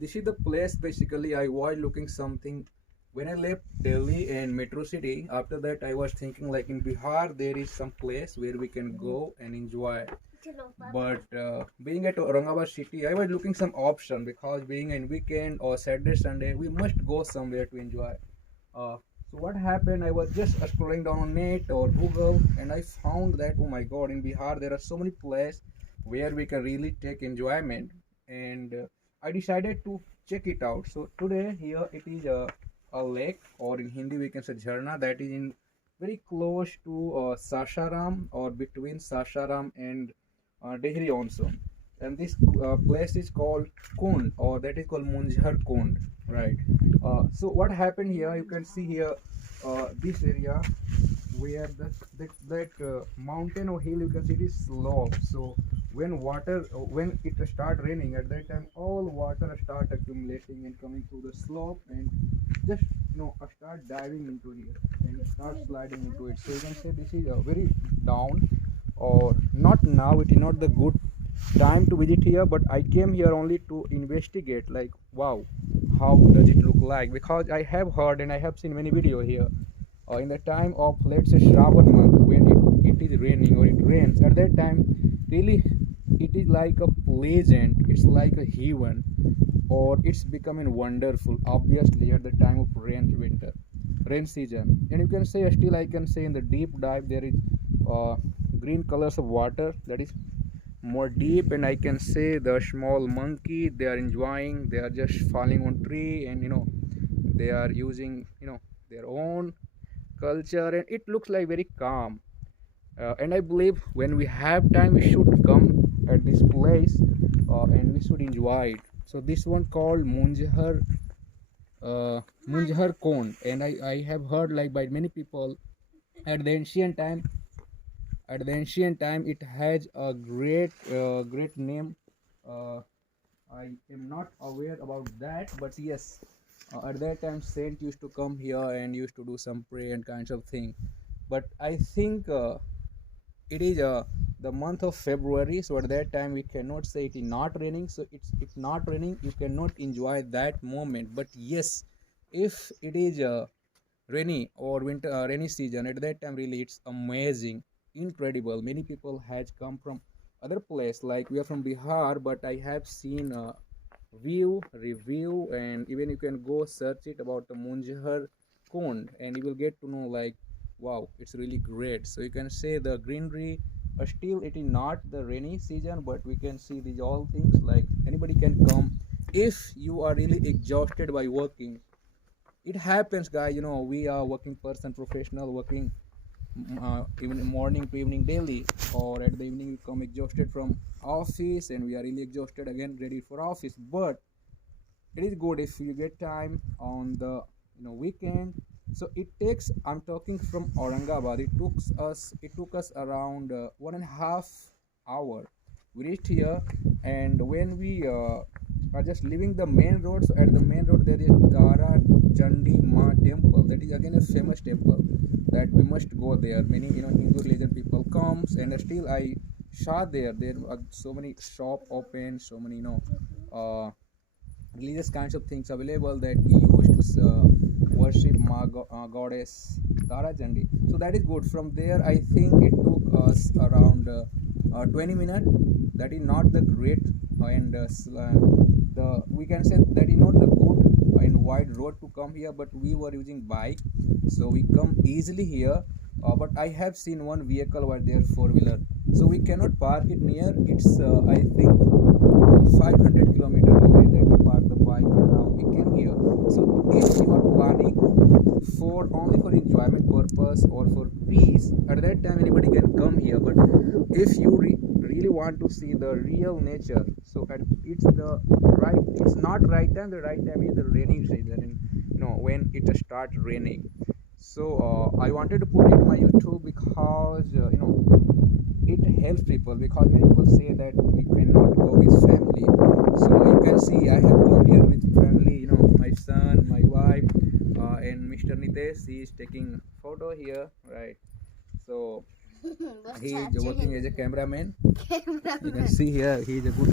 This is the place basically I was looking something when I left Delhi and Metro City. After that, I was thinking like in Bihar there is some place where we can go and enjoy. But being at Aurangabad city, I was looking some option because being in weekend or Saturday Sunday, we must go somewhere to enjoy. So what happened? I was just scrolling down on net or Google, and I found that oh my God, in Bihar there are so many places where we can really take enjoyment, and I decided to check it out. So today here it is a lake, or in Hindi we can say jharna, that is in very close to Sasharam, or between Sasharam and Dehri also. And this place is called Kund, or that is called Munjhar Kund, right? So what happened here? You can see here this area where that mountain or hill, you can see it is slope. So when it start raining, at that time all water start accumulating and coming through the slope, and just start diving into here and start sliding into it. So you can say this is a very down, or not now, it is not the good time to visit here, but I came here only to investigate, like wow, how does it look like, because I have heard and I have seen many video here in the time of, let's say, Shravan month, when it is raining or it rains. At that time really it is like a pleasant, it's like a heaven, or it's becoming wonderful obviously at the time of rain season. And you can say, still I can say, in the deep dive there is uh, green colors of water that is more deep, and I can say the small monkey, they are enjoying, they are just falling on tree, and they are using their own culture, and it looks like very calm. And I believe when we have time we should come at this place, and we should enjoy it. So this one called Munjhar Kond, and I have heard like by many people at the ancient time. It has a great name. uh, I am not aware about that, but yes, at that time saint used to come here and used to do some pray and kinds of thing. But I think it is the month of February, so at that time we cannot say it is not raining. So it's not raining, you cannot enjoy that moment. But yes, if it is rainy or winter rainy season, at that time really it's amazing, incredible. Many people has come from other place, like we are from Bihar, but I have seen view review, and even you can go search it about the Munjhar Kund, and you will get to know like wow, it's really great. So you can say the greenery, still it is not the rainy season, but we can see these all things, like anybody can come if you are really exhausted by working. It happens, guy, we are working person, professional, working even morning to evening daily, or at the evening we come exhausted from office and we are really exhausted again, ready for office. But it is good if you get time on the weekend. So it takes, I'm talking from Aurangabad, it took us around 1.5 hour. We reached here, and when we are just leaving the main road, so at the main road there is Tara Chandi Ma temple, that is again a famous temple that we must go there. Many Hindu religion people comes, and still I saw there are so many shop open, so many uh, religious kinds of things available that we used to worship goddess Tara Chandi. So that is good. From there, I think it took us around 20 minutes. That is not the great, and the we can say that is not the good and wide road to come here, but we were using bike, so we come easily here. But I have seen one vehicle over there, four-wheeler, so we cannot park it near. It's I think 500 kilometers away that we park the bike, and now we came here. So if you are planning for only for enjoyment purpose or for peace, at that time anybody can come here. But if you really want to see the real nature, so it's not right time. The right time is the rainy season, and when it start raining. So I wanted to put it in my YouTube because it helps people, because many people say that we cannot go with family. So you can see I have come here with family, my son, my wife, and Mr. Nitesh. He is taking photo here, right? So he is working as a cameraman. You can see here he is a good